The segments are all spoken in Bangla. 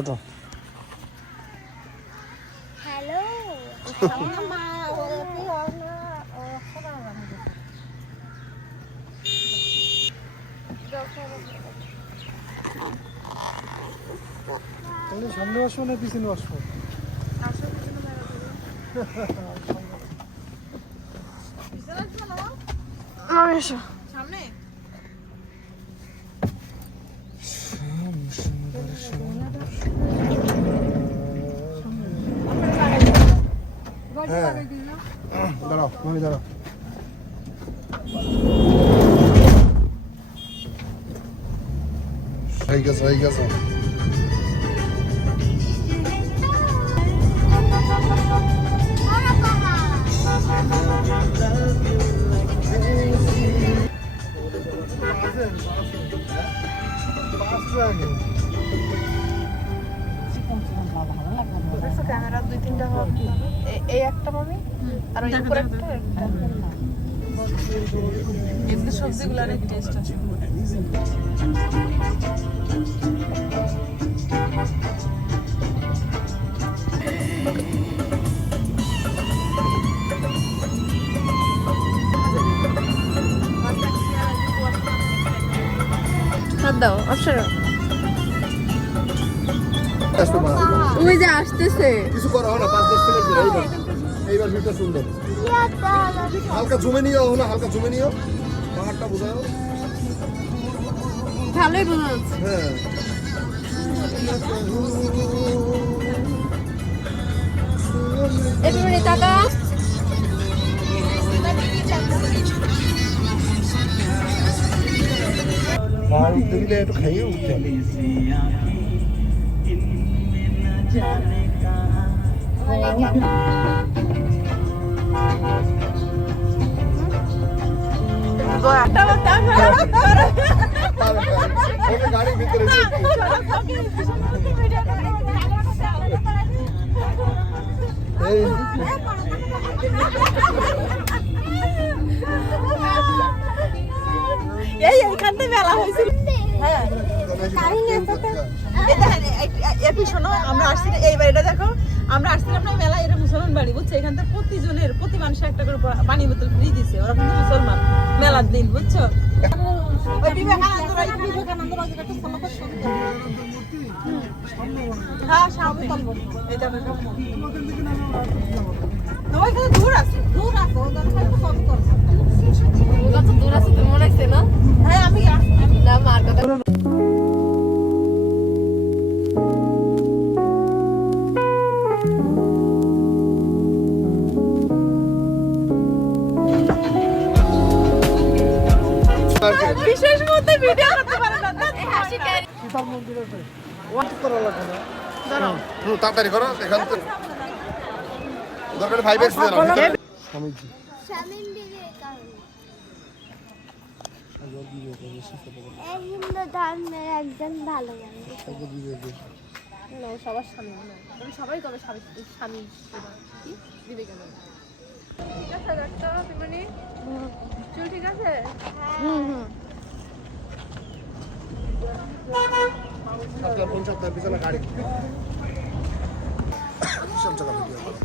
ওঠো। হ্যালো সামনে আসবো না পিছনে আসবো? সামনে দাঁড়াও, তুমি দাঁড়াও। হয়ে গেছে, হয়ে গেছে। ক্যামেরা 2-3টা এই একটা পাবি আর ওই উপরে একটা এমনি সবজিগুলোর টেস্ট আছে। হাত দাও অবসর ওই যে আসতেছে কিছু করা হয় না, 5-10 মিনিট ধরে। এইবার ভিউটা সুন্দর। হালকা জমে নিও, না হালকা জমে নিও, পাহাড়টা বোঝাও। ভালোই বোঝা যাচ্ছে। হ্যাঁ, এবারে টাকা পাহাড় উঠতে গেলে একটু খাইয়ে উঠতে হবে। গাড়ির ভিতরে এইখান থেকে মেলা হয়েছিল। হ্যাঁ আমরা আসছিলাম এই বাড়িটা দেখো, আমরা আসছিলাম না মেলা, এটা মুসলমান বাড়ি বুঝছো, এখান থেকে প্রতি মানুষের একটা করে পানি বোতল ফ্রি দিছে, ওরা কিন্তু মুসলমান মেলার দিন বুঝছো। ওই বিবেকানন্দরা হ্যাঁ সামনে চলবো এই দেখো ওইখানে দূর আছে ওটা তো দূর আছে তুমি মনে আছে না? হ্যাঁ আমি না মার কথা বিশেষ মধ্যে ভিডিও করতে পারে না হাসি কারি কিতাব মন্দিরে ওয়াট করা লাগে না। দাঁড়াও তাড়াতাড়ি করো, এখান থেকে দরকার 5x দেন স্বামীজি। স্বামীর দিকে কারণ এই হিন্দু ধর্মের একজন ভালো মানুষ। সবার স্বামী না, সবাই কবে স্বামী স্বামী কি বিবেকানন্দ। ঠিক আছে ডাক্তার পিমনি চুল ঠিক আছে? হুম হুম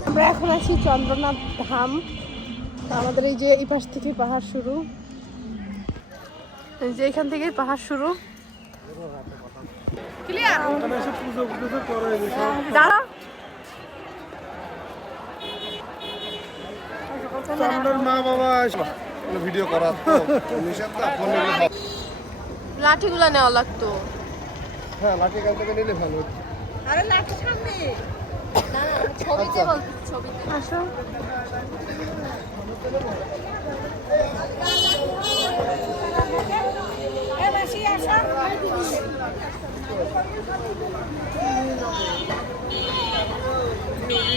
আমরা এখন আছি চন্দ্রনাথ ধাম। আমাদের এই যে এই পাশ থেকে পাহাড় শুরু, এই যে এখান থেকেই পাহাড় শুরু। ক্লিয়ার দাঁড়া মা বাবা ভিডিও করা লাঠিগুলা নেওয়া লাগতো। হ্যাঁ, লাঠি এখান থেকে নিলে ভালো। আরে লাঠি সামনে না না ছবিতে বলছি, ছবিতে আসো। এ মাসি আসো।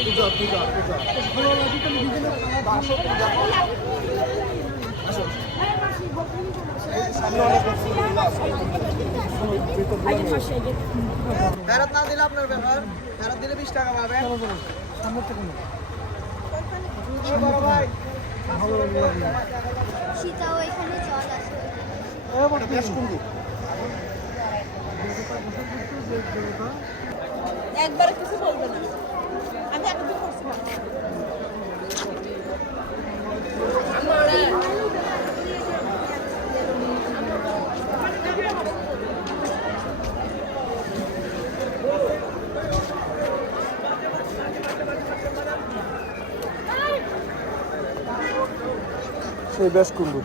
পূজা পূজা পূজা ফেরত না দিলে আপনার ব্যাপার, ফেরত দিলে 20 টাকা পাবেন। সীতাও এখানে জল আছে। একবারে কিছু বলবে না। আমি একদম করছি না। সেই বেশ কুন্ডু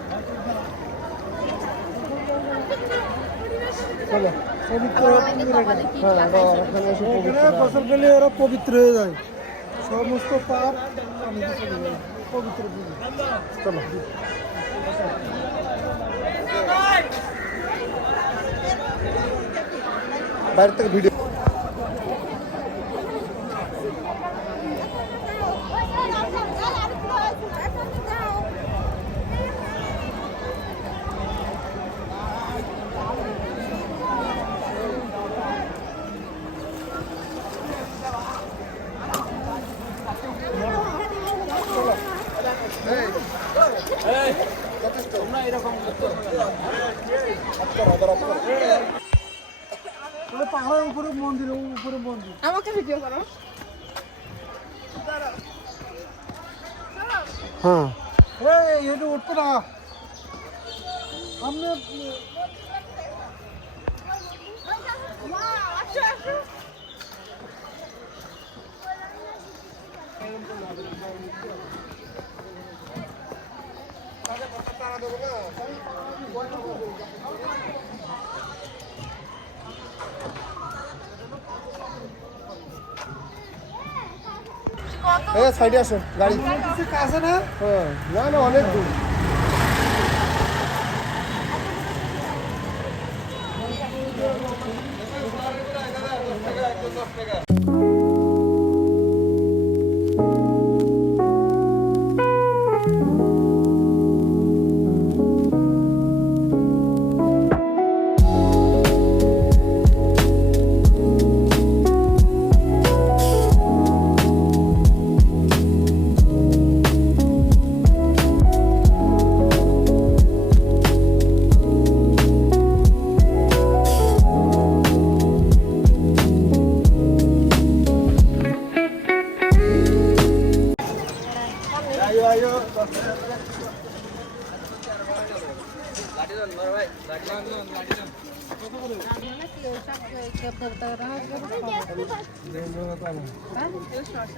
চলো ফসল পেলে ওরা পবিত্র হয়ে যায়, সমস্ত পাপ পবিত্র চলো বাইরে থেকে ভিডিও পাহাড়ের উপরে মন্দির, উপরে মন্দির। আমাকে ভিডিও করো। হ্যাঁ এটা উঠতো না আপনি। সাইডে আসো গাড়ি কাছে না, হ্যাঁ না না অনেক দূর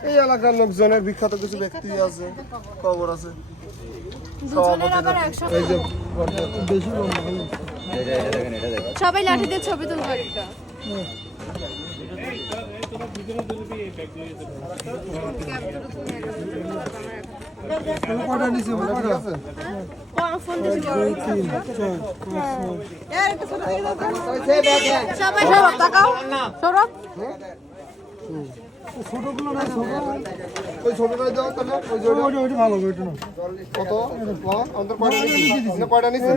এই এলাকার লোকজনের বিখ্যাত কিছু ব্যক্তি আছে, খবর আছে। এই যে বেশি সবাই লাঠি দিয়ে ছবি তুলবো একটা। কটা নিচে কটা আছে? ফোন দিয়েছি। 2, 3, 4, 5, 6। সবাই সৌরভ তাকাও, সৌরভ ছোটগুলো না, ছোট ওই ছোটটাই দাও তাহলে ওই যে ওইটা ওইটা ভালো, ওইটা না। কত আমাদের কয়টা নিছি না কয়টা নিছি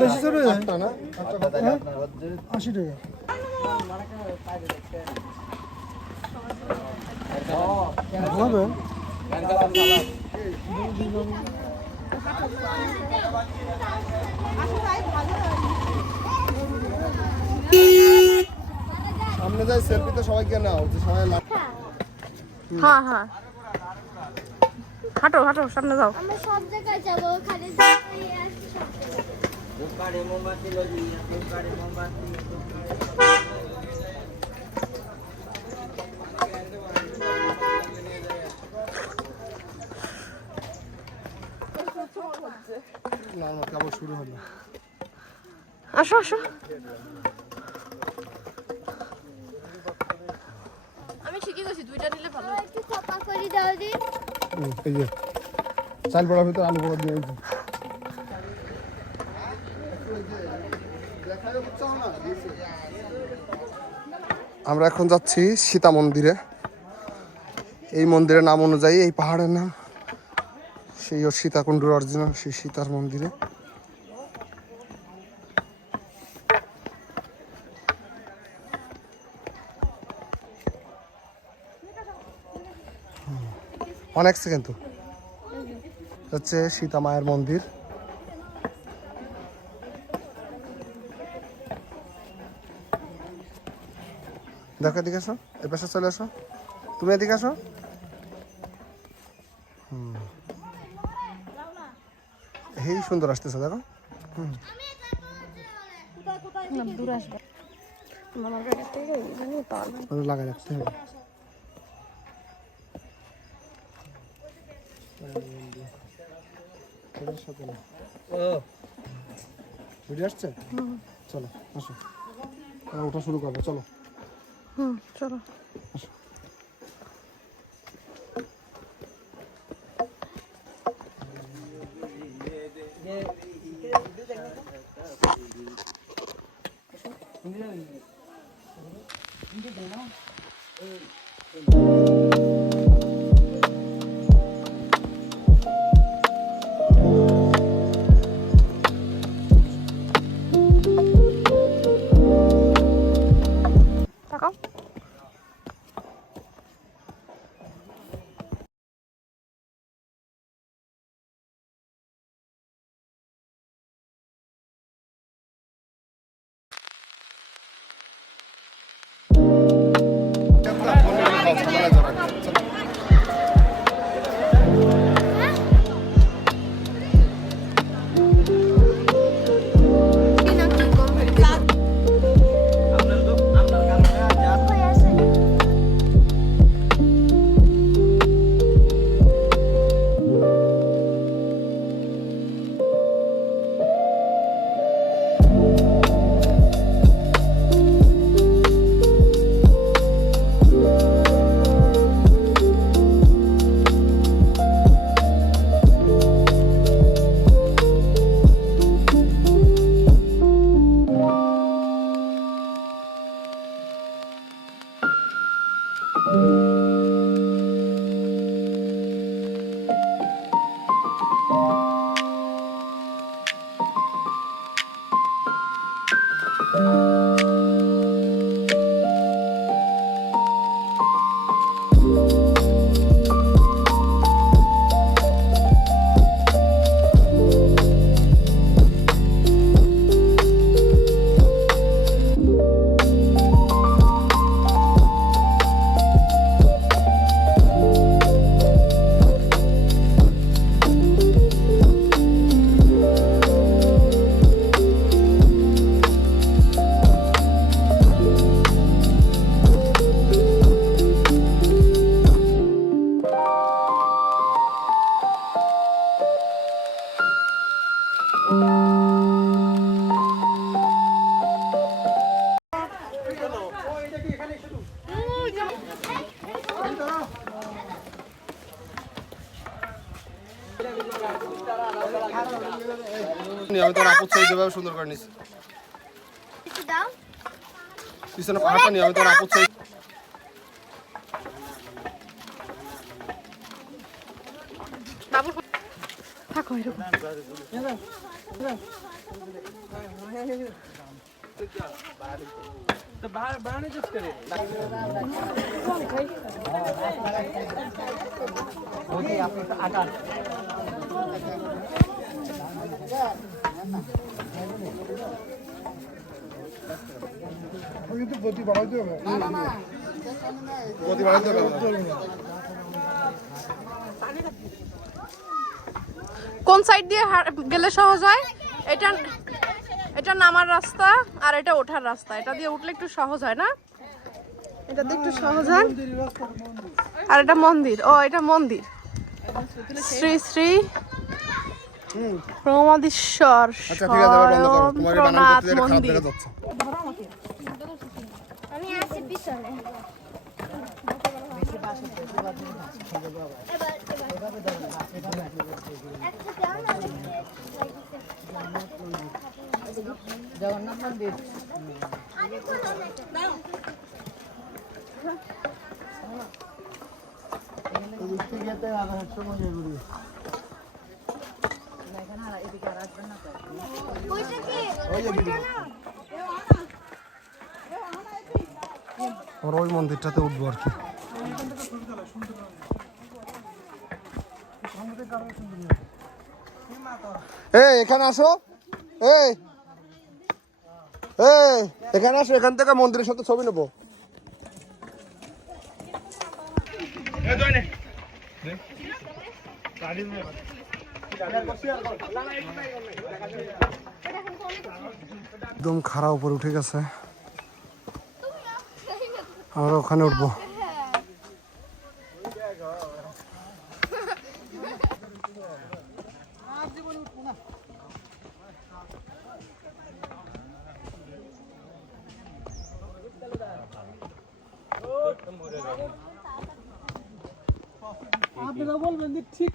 বেশি ছোট হয়ে যায়। আটটা না আটটা কত 80 টাকা। হবে সামনে যাই সেলফিতে সবাইকে নাও যে সবাই হ্যাঁ হ্যাঁ, হাঁটো হাঁটো, সামনে যাও। আমরা সব জায়গায় যাবো, খালি সব না না কেবল শুরু হলো। আসো আসো। আমি ঠিকই গেছি, দুইটা নিলে ভালো। একটু খপা করে দাও দি। এই যে চাল বড়ার ভিতরে আলু বড়া দিয়ে দিয়েছি। আমরা এখন যাচ্ছি সীতা মন্দিরে। এই মন্দিরের নাম অনুযায়ী এই পাহাড়ের নাম সেই সীতাকুণ্ডুর অরিজিনাল সেই সীতার মন্দিরে। অনেক সেকেন্ড তো হচ্ছে সীতা মায়ের মন্দির। দেখো এদিকে আসো, এ পাশে চলে আসো, তুমি এদিকে আসো। এই সুন্দর আসতেছে দেখো। লাগাই রাখতে হবে। ভিডিও আসছে, চলো আসো, ওটা শুরু করবো, চলো। চলো। তাকাও। আমি তোর আপদ ছবি যেভাবে সুন্দর করে নিছি, একটু দাও। পিছনে পাহাড়টা নিয়ে আমি তোর আপদ ছবি। বাবু থাকো এরকম। কিন্তু গতি বাড়াইতে হবে। গতি বাড়াইতে হবে। কোন সাইড দিয়ে গেলে সহজ হয়? এটা এটা নামার রাস্তা আর এটা ওঠার রাস্তা। এটা দিয়ে উঠলে একটু সহজ হয় না? এটা দিয়ে একটু সহজ হয়। আর এটা মন্দির। ও এটা মন্দির, শ্রী শ্রী প্রমোদেশ্বর স্বয়ংপ্রনাথ মন্দির। আমি আছি পিছনে। জগন্নাথ মন্দির। আমরা ওই মন্দিরটাতে উঠবো আর কি। এই এখানে আসো, এই এই এখানে আসো, এখান থেকে মন্দিরের সাথে ছবি নেবো। একদম খাড়া উপরে উঠে গেছে, আমরা ওখানে উঠবো। আপনারা বলবেন যে ঠিক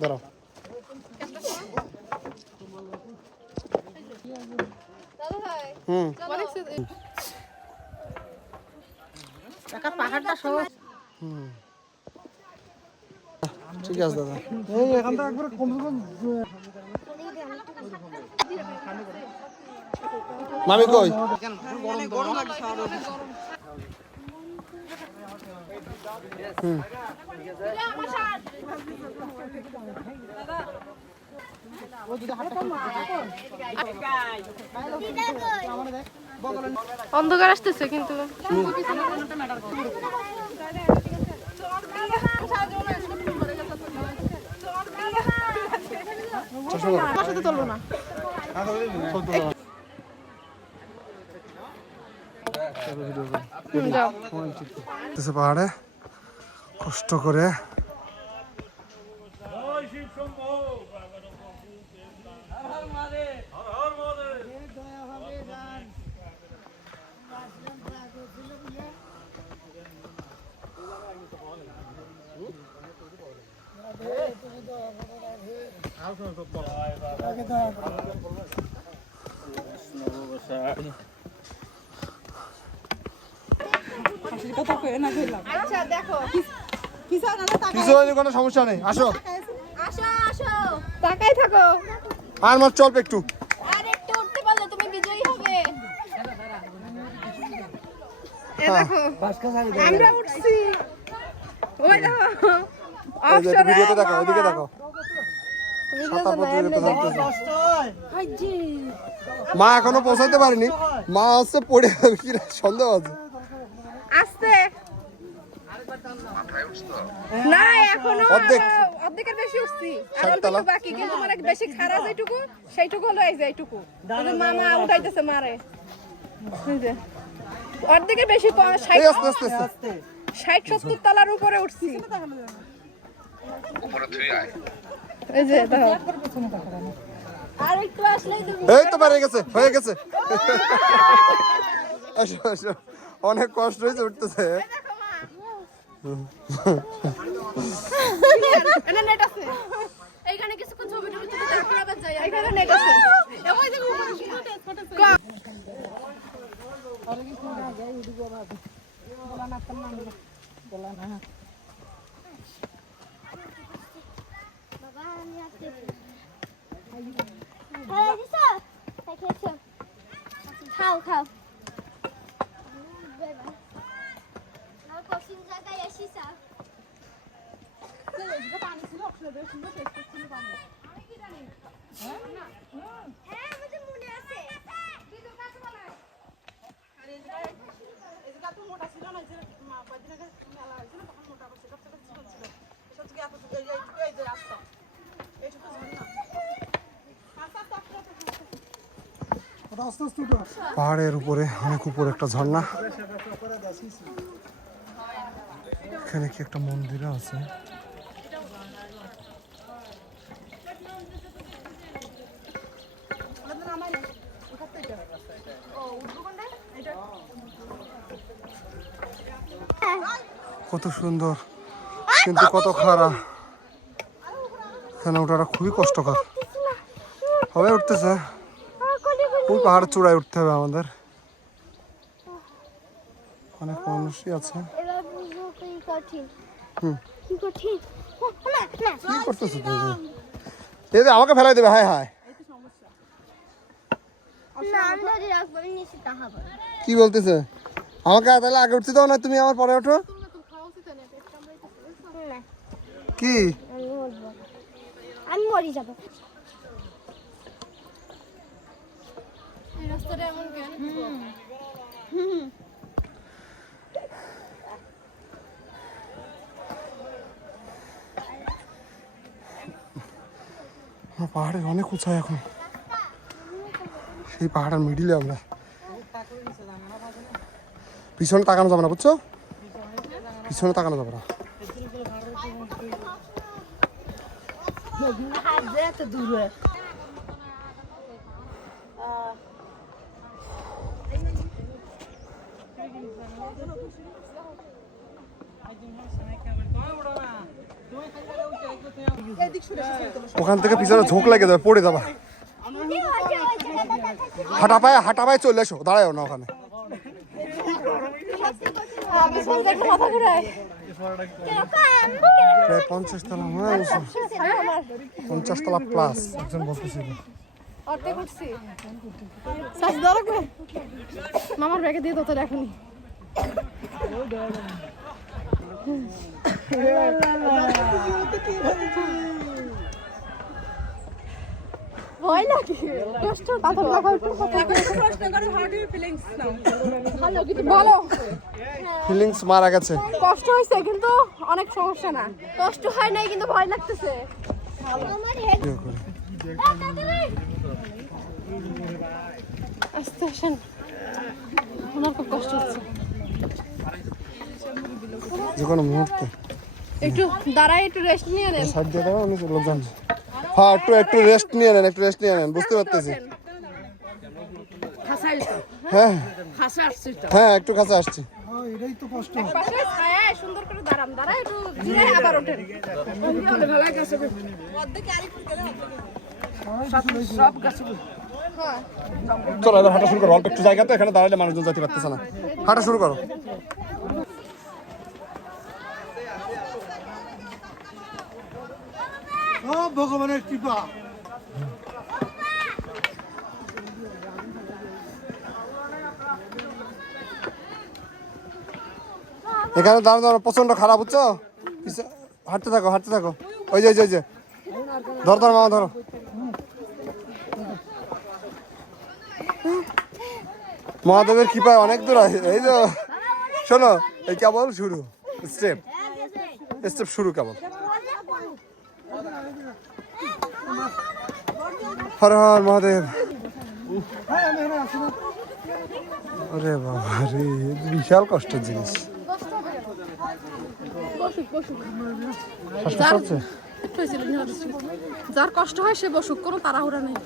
দাঁড়াও। হুম, পাহাড়টা সহজ। ঠিক আছে দাদা। এই এখান থেকে একবার কমসে কম মামি কই? গরম লাগছে আরো। অন্ধকার আসতেছে কিন্তু তুলবো না। পাহাড়ে কষ্ট করে আচ্ছা দেখো কিছু না কিছু হয়নি, কোনো সমস্যা নেই। আসো আসো আসো তাকাই থাকো। আর মার চল একটু। আর একটু উঠতে পারলে তুমি বিজয়ী হবে। এ দেখো আমরা উঠছি। ওই দেখো এই যে একটু ভিডিওতে দেখাও, ওইদিকে দেখাও। সাঁতার প্রতিযোগিতা চলতেছে। কষ্ট হয়। মা এখনো পৌঁছাইতে পারেনি, মা হচ্ছে পড়ে যাবে কি সন্দেহ আছে। আস্তে না এখনো অর্ধেক। অর্ধেকের বেশি উঠছি আর ষাট অল্প তলা। একটু বাকি, কিন্তু মানে বেশি খারাপ যেটুকু সেইটুকু হলো এই যে এইটুকু। কিন্তু মামা উঠাইতেছে মারে। এই যে অর্ধেকের বেশি এই আস্তে আস্তে আস্তে। 60-70 তলার উপরে উঠছি। এই যে দেখো আর একটু আসলেই তুমি এই তো পেরে গেছে, হয়ে গেছে। আসো আসো, অনেক কষ্ট হয়েছে উঠতেছে। এখানে নেট আছে। এইখানে কিছুক্ষণ ছবি টবি তুলে তারপর আবার যাই। এখানে নেট আছে। ওই যে বাবা আমি আসতেছি। হ্যাঁ দিছো? খেয়েছো? খাও খাও। আর কোচিং জায়গায় এসেছা? হ্যাঁ আমাদের মনে আছে। আস্তে আস্তে উঠো। পাহাড়ের উপরে অনেক উপরে একটা ঝর্ণা, এখানে কি একটা মন্দির আছে। কত সুন্দর কিন্তু কত খারাপ, এখানে ওঠাটা খুবই কষ্টকর। হবে উঠতেছে, ওই পাহাড় চূড়ায় উঠতে হবে আমাদের। অনেক মানুষই আছে। এবার কঠিন হুম কি কঠিন ও, না না কি করতেছো তুমি? এই যে আমাকে ফেলাই দেবে, হায় হায়। না আমি ধরে রাখবো আমি নিচে তাহাবো কি বলতেছে? আমাকে তাহলে আগে উঠতে দাও না, তুমি আমার পরে ওঠো। না কি আমি মরবো আমি মরে যাবো এই রাস্তাটা এমন কেন? পাহাড়ে অনেক উঁচাই এখন, সেই পাহাড়ের মিডিলে আমরা। পিছনে তাকানো যাবে না, বুঝছো? পিছনে তাকানো যাবে না। ওখান থেকে পিছনে ঝোঁক লেগে যাবে, পড়ে যাবা। হাঁটা পায়ে চলে এসো, দাঁড়াও না ওখানে। পিছন দেখলে মাথা ঘুরায়। প্রায় 50 তলা মনে হয়, 50 তলা প্লাস একজন বলতেছিল। অর্ধেক উঠছি। শ্বাস দেওয়া লাগবে? মামার ব্যাগে দিয়ে দাও তো এখনই। ভয় লাগে, কষ্ট পাথর লাগাই তো কষ্ট করে। হাউ ডু ইউ ফিলিংস নাও? ভালো, কিন্তু বলো। ফিলিংস মারা গেছে। কষ্ট হয়েছে কিন্তু অনেক সমস্যা না। কষ্ট হয় নাই কিন্তু ভয় লাগতেছে। আমার হেড আস্তে আসেন, আমার খুব কষ্ট হচ্ছে। যে কোনো মুহূর্তে একটু দাঁড়াই, একটু রেস্ট নিয়ে নেন। সাইড দিয়ে দাও, আমি লোকজন। হ্যাঁ, একটু রেস্ট নিয়ে নেন, একটু রেস্ট নিয়ে নেন, বুঝতে পারতেছি। হ্যাঁ হ্যাঁ, একটু কাছে আসছি। এটাই তো কষ্ট। পাশে ছায়ায় সুন্দর করে দাঁড়ান, দাঁড়ায় একটু জিরে আবার ওঠেন। চলো এবার হাঁটা শুরু করো, অল্প একটু জায়গা তো, এখানে দাঁড়ালে মানুষজন যেতে পারতেছে না। হাঁটা শুরু করো। সব ভগবানের কৃপা। এখানে দাঁড়ানো প্রচন্ড খারাপ, বুঝছো? হাঁটতে থাকো, হাঁটতে থাকো। ওই যে ওই যে ধর মামা, ধরো। মহাদেবের কৃপায় অনেক দূর আছে। এই তো শোনো, এই কেবল শুরু, স্টেপ শুরু কেবল। হর হর মহাদেব। আরে বাবা রে, বিশাল কষ্টের জিনিস। শ্বাসকষ্ট হচ্ছে? যার কষ্ট হয় সে বসুক, কোনো তাড়াহুড়া নেই।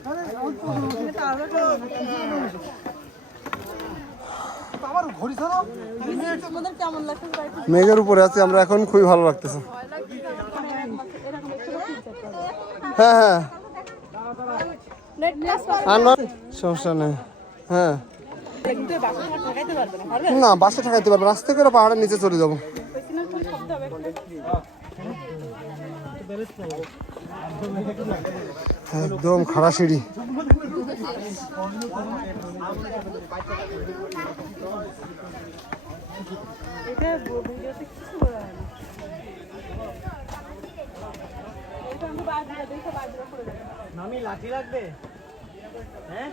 আমার ঘড়ি ছাড়ো। মেঘের উপরে আছি আমরা এখন, খুবই ভালো লাগতেছে। হ্যাঁ হ্যাঁ, সমস্যা নেই। হ্যাঁ না, বাসে ঠেকাইতে পারবে, রাস্তা করে পাহাড়ের নিচে চলে যাবো। একদম খাড়া সিঁড়ি। মামি লাঠি লাগবে? হ্যাঁ,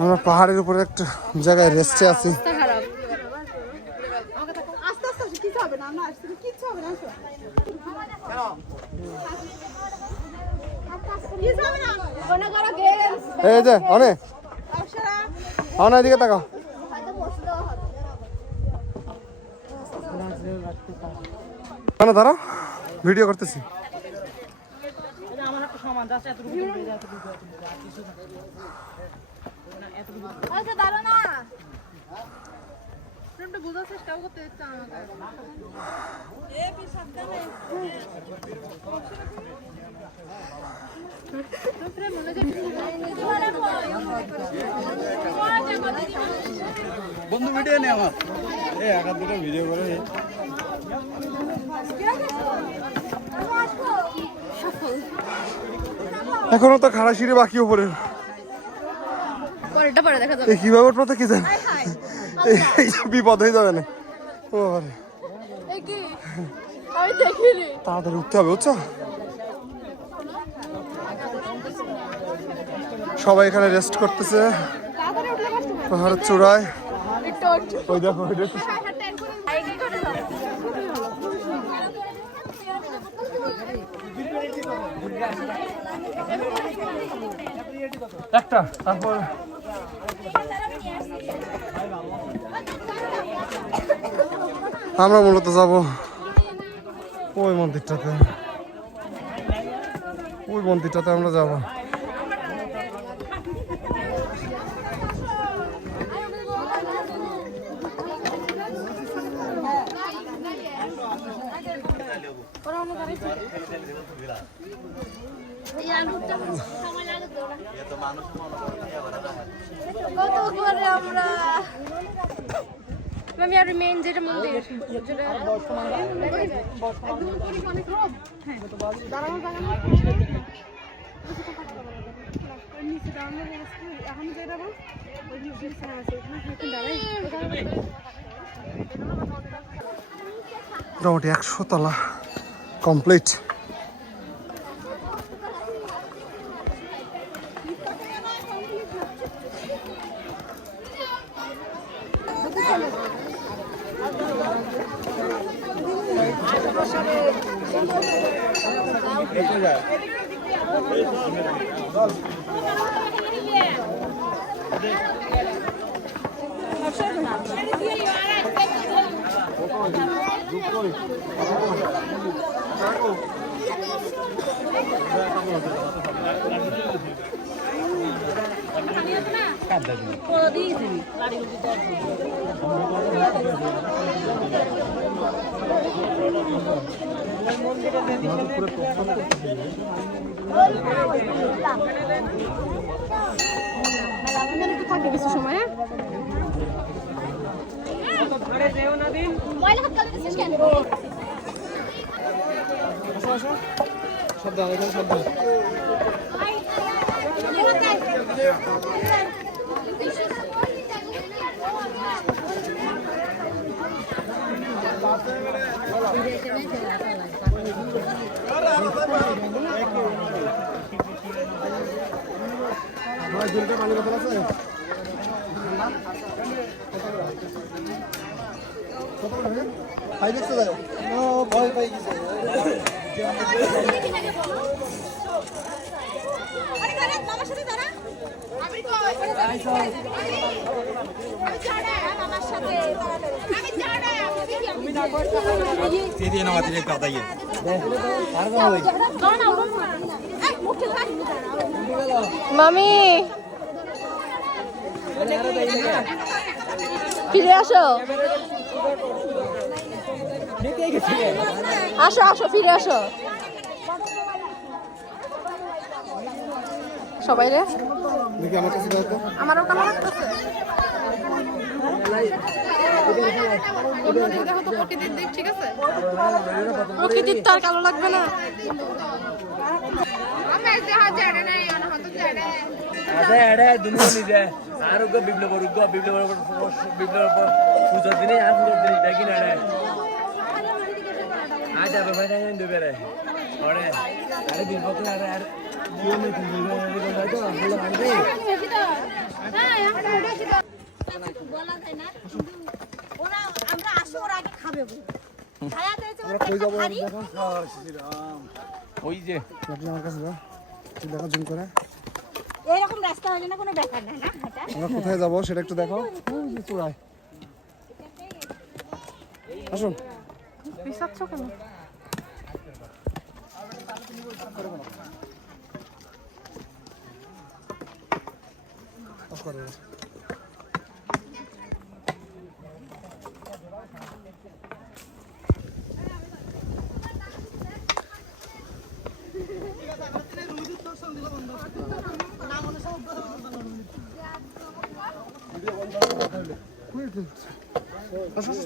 আমরা পাহাড়ের উপরে একটা জায়গায় রেস্টে আছি। আস্তে আস্তে কিছু হবে না, আমরা আসছি, কিচ্ছু হবে না। এই যে অনেক এদিকে তাকাও। কেন দাঁড়া, ভিডিও করতেছি। আমার একটা সমান আছে, এতটুকু দাঁড়া না, আপনি একটু বোঝার চেষ্টাও করতে দিচ্ছেন আমাকে। বন্ধু ভিডিও নেই আমার এই একা দুটো ভিডিও করে এখনো তো খাড়া সিঁড়ি বাকি উপরে পরেরটা পরে দেখা যাবে। এই কিভাবে উঠবো তো কি জানি এই সব বিপদ হয়ে যাবে না ও বাবারে। এই কি আমি দেখিনি। তাড়াতাড়ি উঠতে হবে বুঝছো সবাই এখানে রেস্ট করতেছে তাড়াতাড়ি উঠলে কষ্ট হয়। পাহাড়ের চূড়ায় একটু একটু ওই দেখো ওইটা একটা তারপর আমরা মূলত যাব ওই মন্দিরটাতে আমরা যাব কত করে আমরা আমি আর মেইন যেটা মন্দির যেটা একদম অনেক রোদ হ্যাঁ দাঁড়ানো দাঁড়ানো নিচে দাঁড়ানো এখন যে যাবো ওই নিচে আছে ওখানে দাঁড়াই মোটামুটি 100 তলা কমপ্লিট থাকে কিছু সময় পানি বোতল আছে খাই দেখতে যাও ভয় পাই গেছে মামি ফিরে আসো আসো আসো ফিরে আসো সবাই রে দেখি আমার কাছে দাও তো আমারও কালো লাগতেছে দেখো তো প্রকৃতির দিক ঠিক আছে প্রকৃতির তো আর কালো লাগবে না আচ্ছা এটা দুনিয়া নিজে আরোগ্য বিপ্লব পুজোর দিনে আর পুজোর দিনে দেখি না রে আজ যাবে ভাই জানেন দেবে রে ওরে আরে দিন পর আরে আর দিও নি তুমি তো বলে আনবে বলা যায় না ওরা আমরা আসো ওরা আগে খাবে খায়া দিয়েছে ওই যে আমার কাছে দাও দেখো জুম করে এরকম রাস্তা হলে না কোনো ব্যাপার না না এটা আমরা কোথায় যাবো সেটা একটু দেখো চূড়ায় আসুন পিছাচ্ছ কেন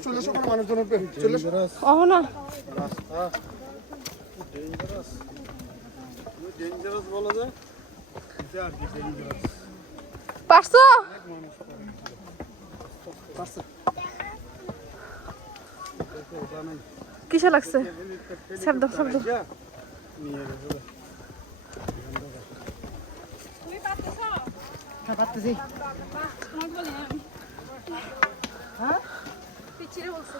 চলে এসো কোনো মানুষজনের চলে এসো। ওহ না ডেঞ্জারাস বলা যায় এটা আর কি ডেঞ্জারাস পারছো কিসে লাগছে শব্দ শব্দ নিয়ে গেছে তুমি পারতেছো হ্যাঁ পারতেছি তোমাকে বলি আমি হ্যাঁ পিছিয়ে বলছো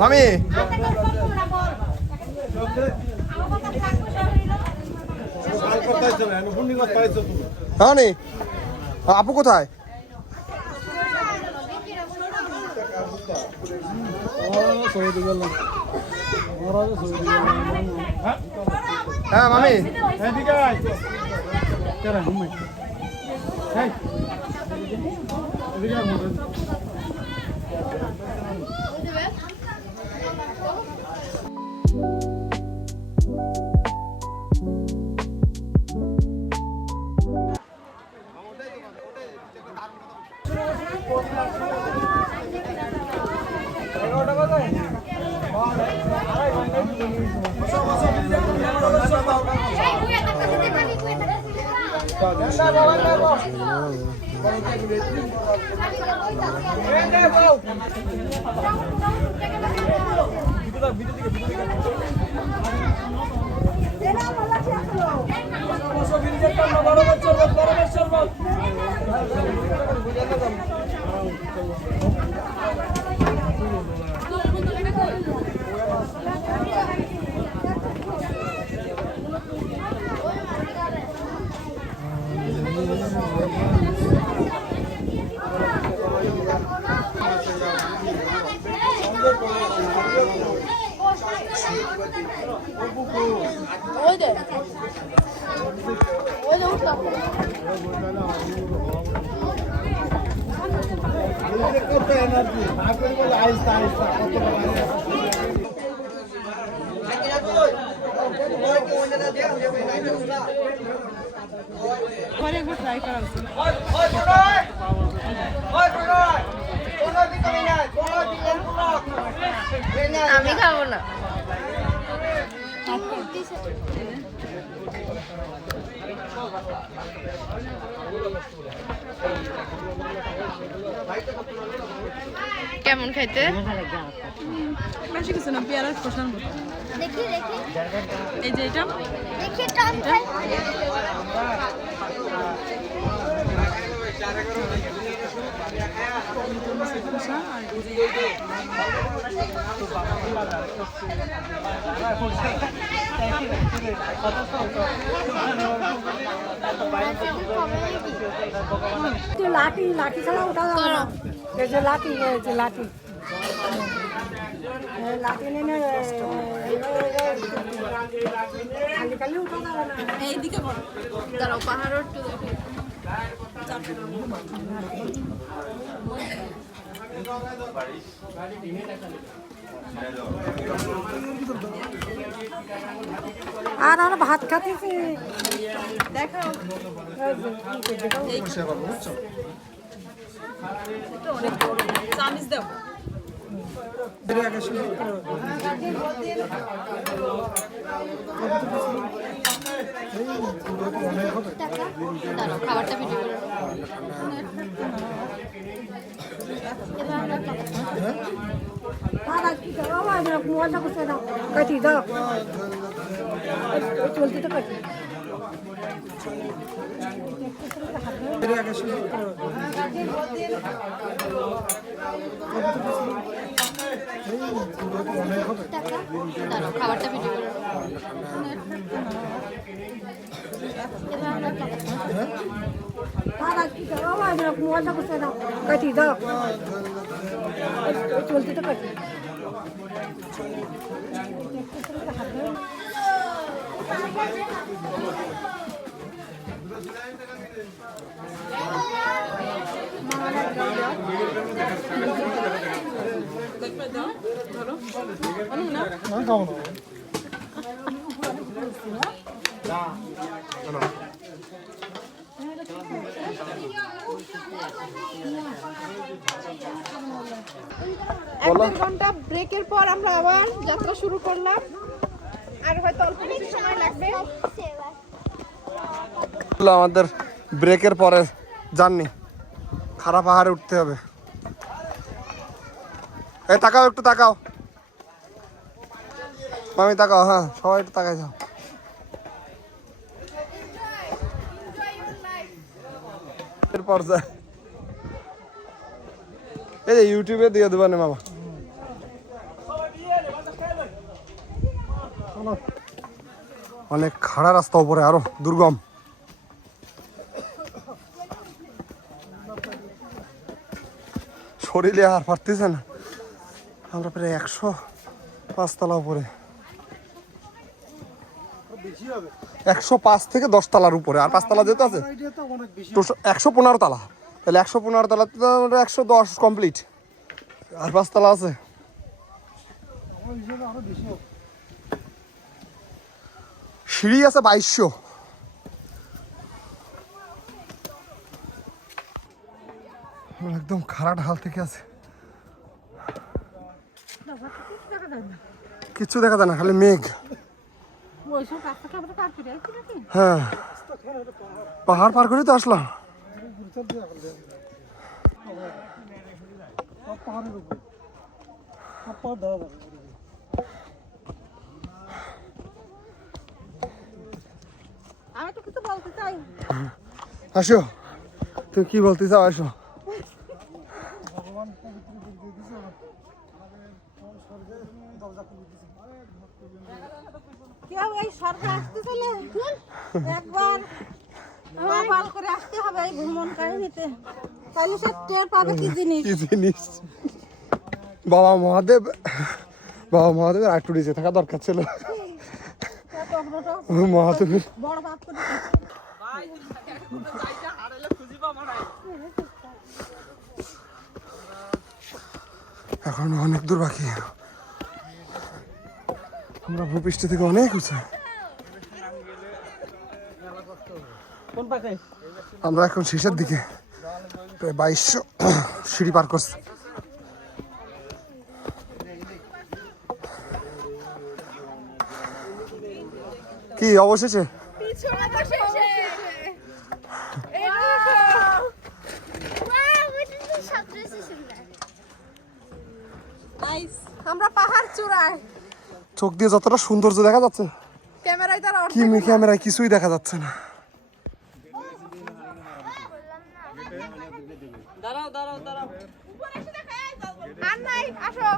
মামি হ্যাঁ নি আপু কোথায়? হ্যাঁ মামি আমি খাবো না কেমন খাইতে বেশি কিছু না পেয়ারা কষার মতো দেখি দেখি এই যে এটা দেখি টান খাই লাঠি লাঠি ছাড়া ওঠা যাবে না এই যে লাঠি এই যে লাঠি লাঠি নিয়ে খালি খালি উঠা যাবে না এইদিকে বড় দাঁড়াও পাহাড় একটু দেখি আর আমরা ভাত খাতেছি। দেখো অনেক বড় চামিচ দাও। খাবারটা ভিডিও আর কি করো আমরা মজা করতে দাও, কাটি দাও, চলতে তো কাটি। খাবারটা ভিডিও আর কি করো আমরা মজা করতে দাও, কাটি দাও, চলতে তো কাটি। এক দেড় ঘন্টা ব্রেকের পর আমরা আবার যাত্রা শুরু করলাম। আর হয়তো অল্প কিছু সময় লাগবে। আমাদের ব্রেকের পরে জার্নি, খারাপ পাহাড়ে উঠতে হবে। এই তাকাও, একটু তাকাও মামি, তাকাও। হ্যাঁ, সবাই একটু তাকাই যাও। এরপর যা এই যে ইউটিউবে দিয়ে দেবা না বাবা। অনেক খাড়া রাস্তা, উপরে আরো দুর্গম। শরীরে আর পারতেছে না। আমরা প্রায় 105 তলা উপরে, 105 থেকে 10 তলার উপরে। আর 5 তলা যেতে আছে 115 তলা। তাহলে 115 তলাতে তো 110 কমপ্লিট, আর 5 তলা আছে। সিঁড়ি আছে 2200। একদম খারাপ ঢাল থেকে আছে, কিচ্ছু দেখা যায় না, খালি মেঘ। হ্যাঁ, পাহাড় পার করে তো আসলাম। আমি তো কিছু বলতে চাই। আসো, তুমি কি বলতে চাও? আসো। কেউ এই স্বর্গে আসতে চলে একবার কপাল করে আসতে হবে এই ভ্রমণ কাহিনীতে, তাহলে সে টের পাবে কি জিনিস। কি জিনিস? বাবা মহাদেবের একটু নিচে থাকা দরকার ছিল। মহাদেবের বড় পাপ করে এখন অনেক দূর বাকি। আমরা ভূপৃষ্ঠ থেকে অনেক উঁচু। আমরা এখন শেষের দিকে, প্রায় 2200 সিঁড়ি পার করছি। কি অবশেষে পিছনে তো শেষে। আমরা পাহাড় চূড়ায়, চোখ দিয়ে যতটা সৌন্দর্য দেখা যাচ্ছে, ক্যামেরায় তার কি ক্যামেরায় কিছুই দেখা যাচ্ছে না। আর নাই, আসো।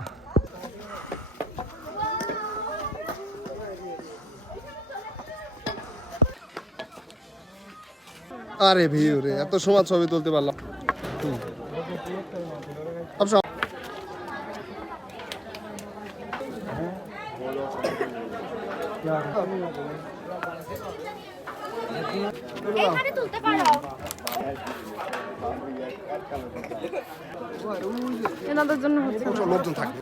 আরে ভিউ রে, এত সময় ছবি তুলতে পারলাম। এখানে তুলতে পারো। এনাদের জন্য হচ্ছে প্রচুর লোকজন থাকবে।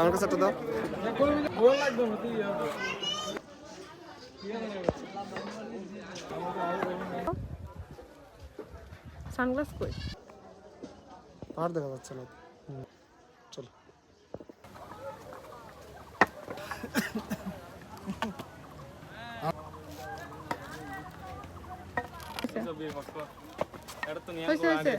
আমার কাছে একটা দাও। সানগ্লাস কই? আর দেখা যাচ্ছে না। চলো হয়েছে হয়েছে।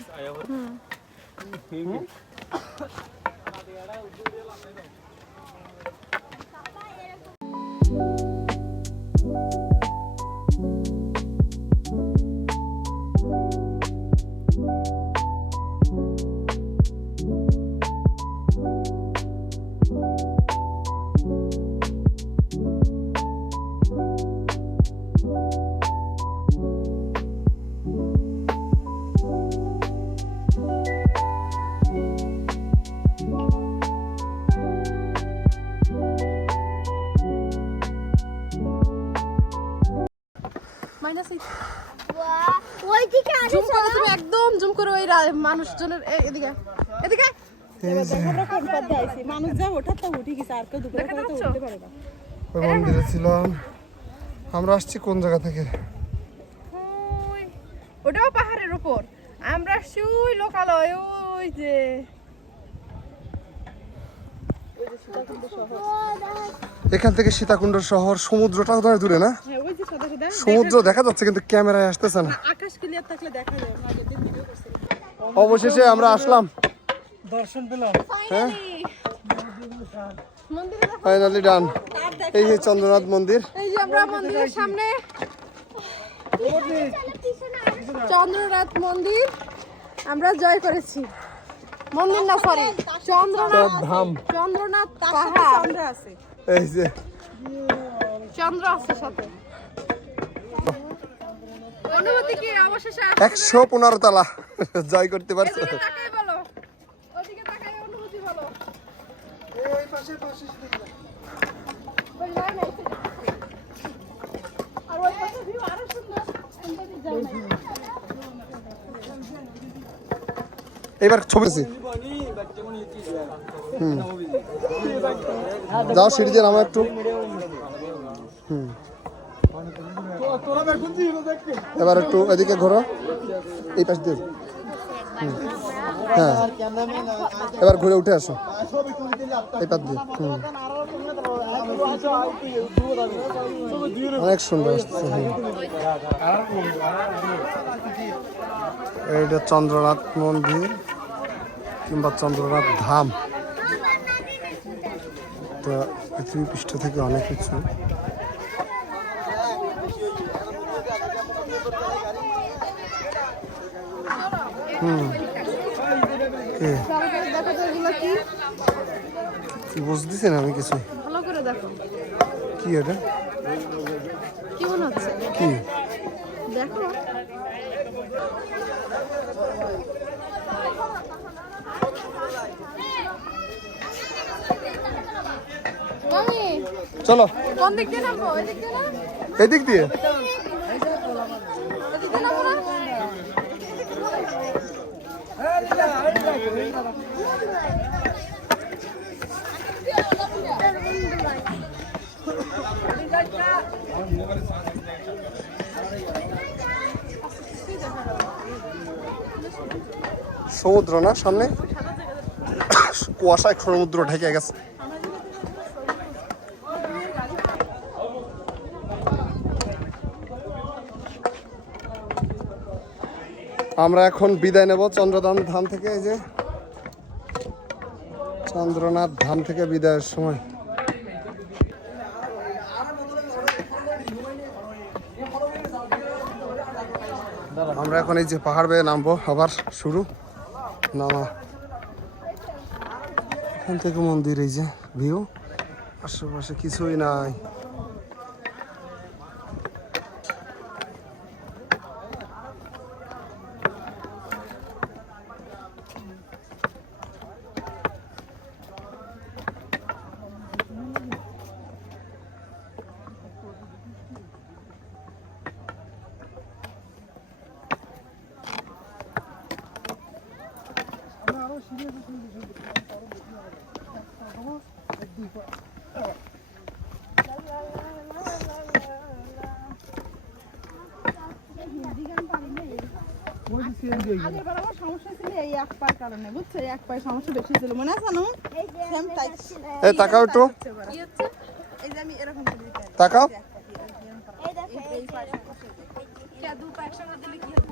মাইনাস ওইদিকে জুম করো তুমি, একদম জুম করো ওই মানুষজনের এদিকে এদিকে মানুষ যা ওঠার তা উঠে গেছে, আর কেউ দুপুরে করে তো উঠতে পারে না। ওই মন্দিরে ছিলাম আমরা। আসছি কোন জায়গা থেকে? ওই ওটাও পাহাড়ের উপর। আমরা শুই লোকালয় ওই যে এখান থেকে সীতাকুণ্ড শহর, সমুদ্রটাও ধরে দূরে না? হ্যাঁ, ওই যে সাদা সাদা সমুদ্র দেখা যাচ্ছে কিন্তু ক্যামেরায় আসতেছে না। আকাশ ক্লিয়ার থাকলে দেখা যায়। আমরা আগের দিন ভিডিও করছিলাম। অবশেষে আমরা আসলাম, দর্শন পেলাম। হ্যাঁ মন্দিরে ফাইনালি ডান। এই যে চন্দ্রনাথ মন্দির। এই যে আমরা মন্দিরের সামনে, চন্দ্রনাথ মন্দির আমরা জয় করেছি। মন্দির না, সরি, চন্দ্রনাথ ধাম। চন্দ্রনাথ পাহাড়। চন্দ্র আছে। এই যে চন্দ্র আছে সাথে। অনুভূতি কি? অবশেষে 115 তলা জয় করতে পারছো। এদিকে তাকাই বলো, ওদিকে তাকাই অনুভূতি বলো। এই পাশে পাশে ওই লাইন আছে। আর ওই পাশে ভিউ আরো সুন্দর। সুন্দরই যাই না। এবার ছবি যাও সিঁড়ি দিয়ে নামো একটু। এবার একটু এদিকে ঘোরো, এই পাশ দিয়ে। হ্যাঁ এবার ঘুরে উঠে আসো এই পাশ দিয়ে। অনেক সুন্দর আসছে। এইটা চন্দ্রনাথ মন্দির কিংবা চন্দ্রনাথ ধাম। তো পৃথিবী পৃষ্ঠ থেকে অনেক কিছু। কি বুঝতেছি না আমি কিছু। ভালো করে দেখো কি এটা? কি মনে হচ্ছে? কি দেখো মামি, চলো কোন দিক দিয়ে নামবো? ওই দিক দিয়ে না? এদিক দিয়ে। ওই দিক দিয়ে নামবো না? সমুদ্র না সামনে, কুয়াশায় সমুদ্র ঢেকে গেছে। আমরা এখন বিদায় নেব চন্দ্রনাথ ধাম থেকে। এই যে চন্দ্রনাথ ধাম থেকে বিদায়ের সময় আমরা এখন এই যে পাহাড় বেয়ে নামবো, আবার শুরু নামা। এখান থেকে মন্দির, এই যে ভিউ, আশেপাশে কিছুই নাই। আগেরবার আমার সমস্যা ছিল এই এক পায়ের কারণে, বুঝছো? এই এক পায়ের সমস্যা বেশি ছিল, মনে আছে না? Same type. এই তাকাও একটু, কি হচ্ছে? এই যে আমি এরকম করে দিতে পারি। তাকাও। কে দু পা একসাথে দিলে কি হবে?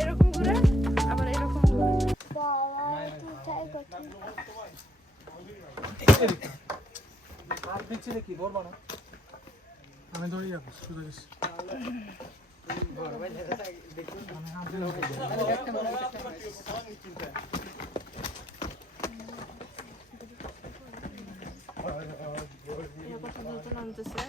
এরকম ঘুরে আবার এরকম ঘুরে। আমি ধরে যাবো সোজা গেছি। নামতেছে